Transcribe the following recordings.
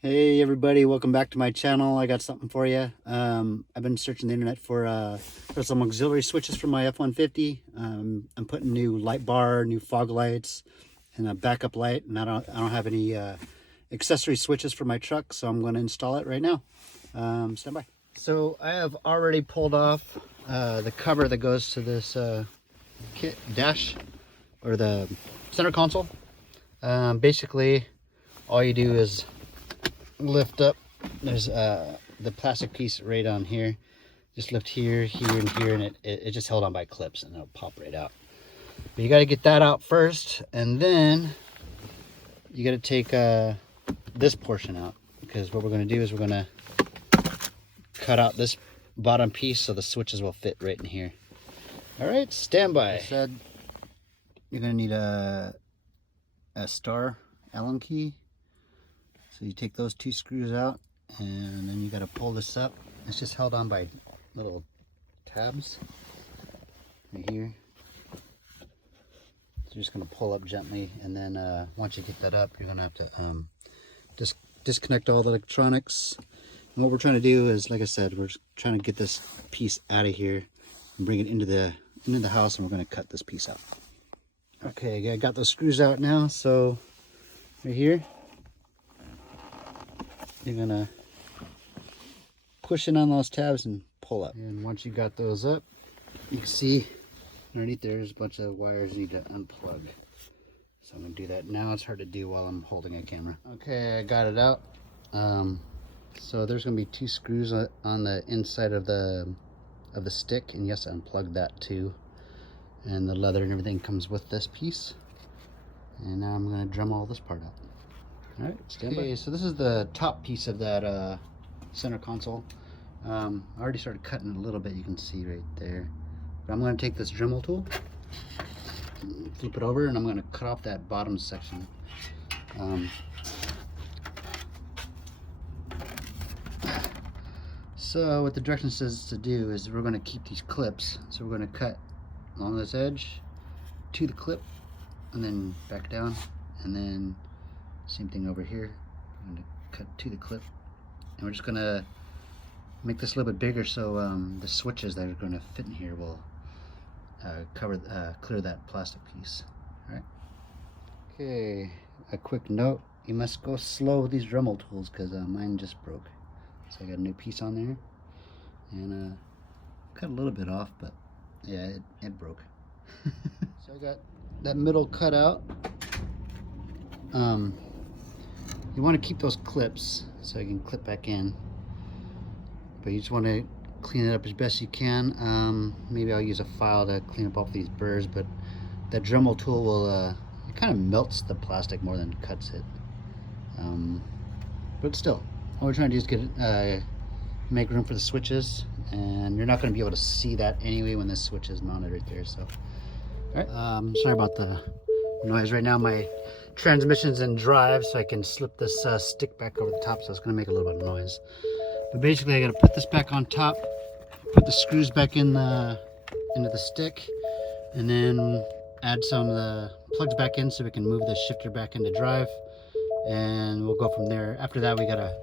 Hey everybody, welcome back to my channel. I got something for you. I've been searching the internet for some auxiliary switches for my F-150. I'm putting new light bar, new fog lights, and a backup light, and I don't have any accessory switches for my truck, so I'm going to install it right now. Stand by. So I have already pulled off the cover that goes to this kit dash, or the center console. Basically, all you do is lift up. There's the plastic piece right on here. Just lift here, here, and here, and it just held on by clips, and it'll pop right out. But you got to get that out first, and then you got to take this portion out, because what we're going to do is we're going to cut out this bottom piece so the switches will fit right in here. All right, stand by. I said you're going to need a star Allen key. So you take those two screws out, and then you got to pull this up. It's just held on by little tabs right here. So you're just going to pull up gently, and then once you get that up, you're going to have to disconnect all the electronics. And what we're trying to do is, like I said, we're trying to get this piece out of here and bring it into the house, and we're going to cut this piece out. Okay, I got those screws out now. So right here, you're gonna push in on those tabs and pull up. And once you got those up, you can see underneath there's a bunch of wires you need to unplug. So I'm gonna do that now. It's hard to do while I'm holding a camera. Okay, I got it out. So there's gonna be two screws on the inside of the stick, and yes, unplug that too. And the leather and everything comes with this piece. And now I'm gonna drum all this part out. All right, stand by. Okay, so this is the top piece of that center console. I already started cutting it a little bit, you can see right there. But I'm going to take this Dremel tool, flip it over, and I'm going to cut off that bottom section. So what the direction says to do is we're going to keep these clips. So we're going to cut along this edge to the clip, and then back down, and then same thing over here. I'm going to cut to the clip, and we're just going to make this a little bit bigger so the switches that are going to fit in here will clear that plastic piece. All right. Okay, a quick note: you must go slow with these Dremel tools, because mine just broke. So I got a new piece on there, and cut a little bit off, but yeah, it broke. So I got that middle cut out. You want to keep those clips so you can clip back in, but you just want to clean it up as best you can. Maybe I'll use a file to clean up all these burrs, but that Dremel tool will it kind of melts the plastic more than cuts it. But still, all we're trying to do is get make room for the switches, and you're not going to be able to see that anyway when this switch is mounted right there. So, all right. Sorry about the noise. Right now my transmission's in drive, so I can slip this stick back over the top, so it's going to make a little bit of noise. But basically I got to put this back on top, put the screws back in into the stick, and then add some of the plugs back in so we can move the shifter back into drive, and we'll go from there. After that we got to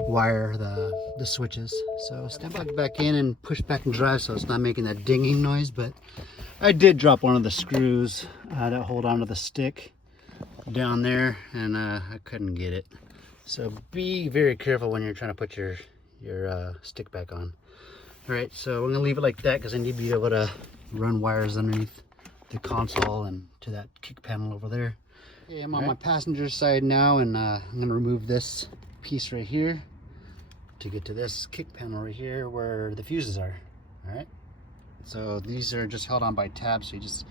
wire the switches. So stand plug back in and push back in drive so it's not making that dinging noise. But I did drop one of the screws that hold onto the stick down there, and I couldn't get it. So be very careful when you're trying to put your stick back on. All right, so I'm gonna leave it like that because I need to be able to run wires underneath the console and to that kick panel over there. Okay, I'm on my passenger side now, and I'm gonna remove this piece right here to get to this kick panel right here where the fuses are. All right, so these are just held on by tabs, so you just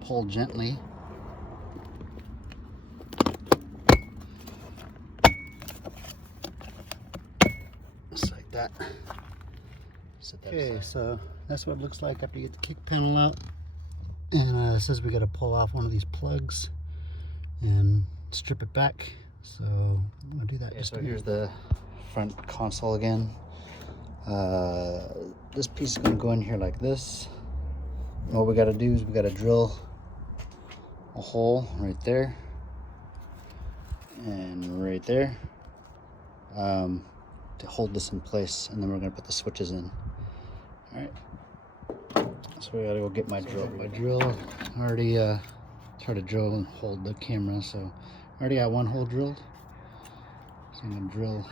pull gently. Just like that. Okay, so that's what it looks like after you get the kick panel out. And it says we got to pull off one of these plugs and strip it back. So I'm gonna do that. Okay, so here's the front console again. This piece is gonna go in here like this. And what we got to do is we got to drill a hole right there and right there. to hold this in place, and then we're going to put the switches in. All right. So we gotta go get my drill. I already started to drill and hold the camera, so I already got one hole drilled. So I'm gonna drill.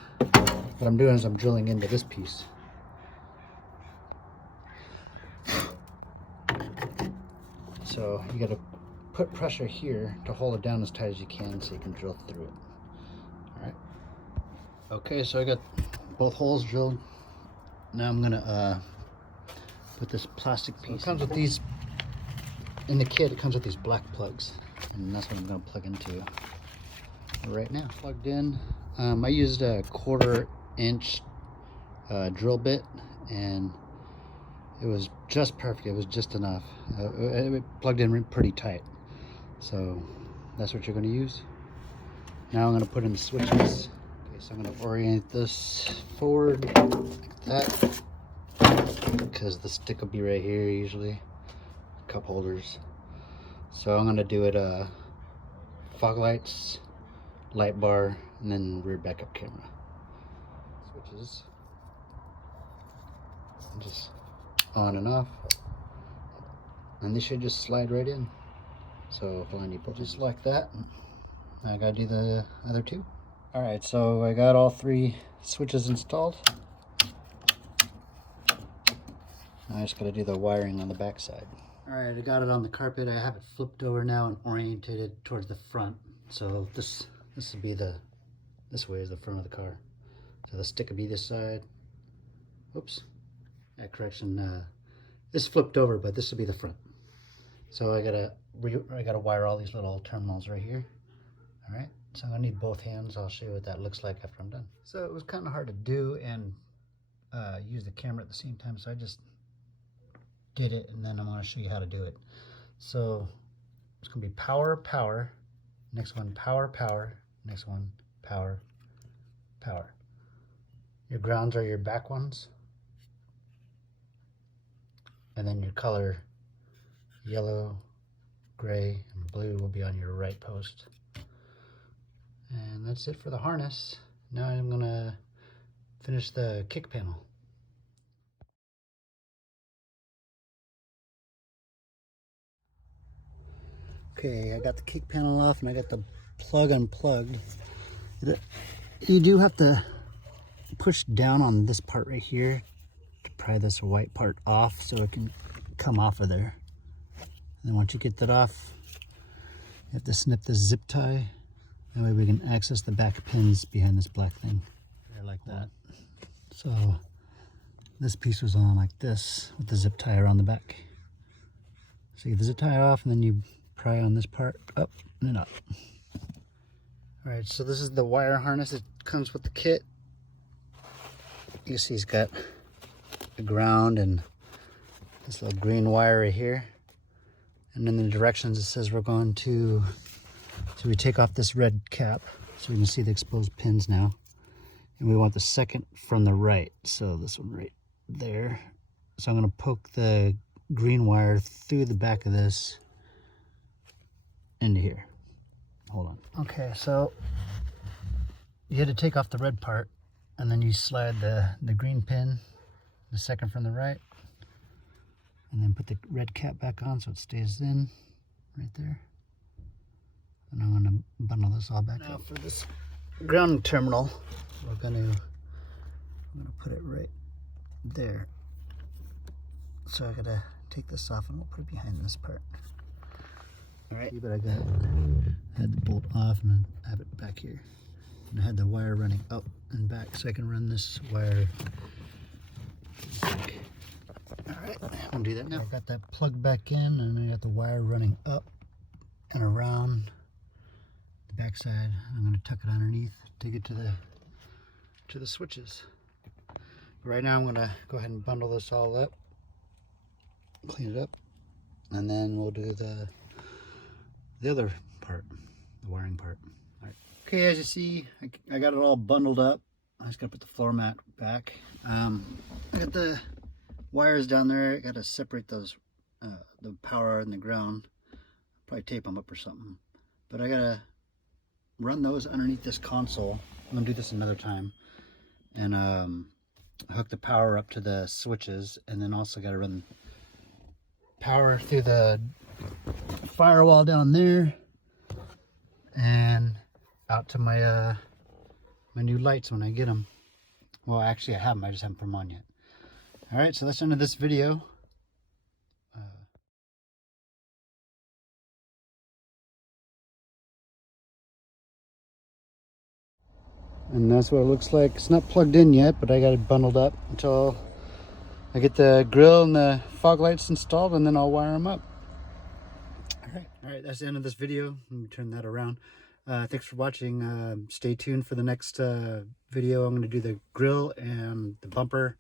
What I'm doing is I'm drilling into this piece. So you gotta put pressure here to hold it down as tight as you can so you can drill through it. All right. Okay, so I got both holes drilled. Now I'm gonna put this plastic piece. So it comes with these, in the kit it comes with these black plugs, and that's what I'm gonna plug into right now. Plugged in. I used a 1/4 inch drill bit, and it was just perfect. It was just enough. It plugged in pretty tight. So that's what you're going to use. Now I'm going to put in the switches. Okay, so I'm going to orient this forward like that, because the stick will be right here usually. Cup holders. So I'm going to do it fog lights, light bar, and then rear backup camera. Switches. Just on and off, and they should just slide right in. So just like that. I gotta do the other two. All right, so I got all 3 switches installed. I just gotta do the wiring on the back side. All right, I got it on the carpet. I have it flipped over now and oriented towards the front. So this would be this way is the front of the car. So the stick would be this side. Oops. Correction, this flipped over, but this will be the front. So I gotta wire all these little terminals right here. All right, so I need both hands. I'll show you what that looks like after I'm done. So it was kind of hard to do and use the camera at the same time, so I just did it, and then I'm gonna show you how to do it. So it's gonna be power, power, next one power, power, next one power, power. Your grounds are your back ones. And then your color, yellow, gray, and blue will be on your right post. And that's it for the harness. Now I'm gonna finish the kick panel. Okay, I got the kick panel off and I got the plug unplugged. You do have to push down on this part right here to pry this white part off so it can come off of there. And then once you get that off, you have to snip this zip tie. That way we can access the back pins behind this black thing. There, like that. So this piece was on like this with the zip tie around the back. So you get the zip tie off and then you pry on this part up and then up. All right, so this is the wire harness. It comes with the kit. You see it's got the ground and this little green wire right here. And in the directions it says we're going to, so we take off this red cap so we can see the exposed pins now. And we want the second from the right. So this one right there. So I'm gonna poke the green wire through the back of this into here. Hold on. Okay, so you had to take off the red part and then you slide the green pin, the second from the right, and then put the red cap back on so it stays in right there. And I'm going to bundle this all back up. For this ground terminal, I'm going to put it right there. So I got to take this off and we'll put it behind this part. All right, but I had the bolt off and I have it back here. And I had the wire running up and back so I can run this wire back. All right, I'll do that now. I got that plugged back in and I got the wire running up and around the back side. I'm going to tuck it underneath to get to the switches. Right now I'm going to go ahead and bundle this all up, clean it up, and then we'll do the other part, the wiring part. All right. Okay, as you see, I got it all bundled up. I just got to put the floor mat back. I got the wires down there. I got to separate those, the power and the ground. Probably tape them up or something. But I got to run those underneath this console. I'm going to do this another time. and hook the power up to the switches, and then also got to run power through the firewall down there and out to my my new lights when I get them. Well, actually I have them, I just haven't put them on yet. All right, so that's the end of this video. And that's what it looks like. It's not plugged in yet, but I got it bundled up until I get the grill and the fog lights installed, and then I'll wire them up. All right, that's the end of this video. Let me turn that around. Thanks for watching. Stay tuned for the next video. I'm going to do the grill and the bumper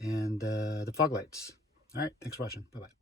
and the fog lights. All right, thanks for watching. Bye-bye.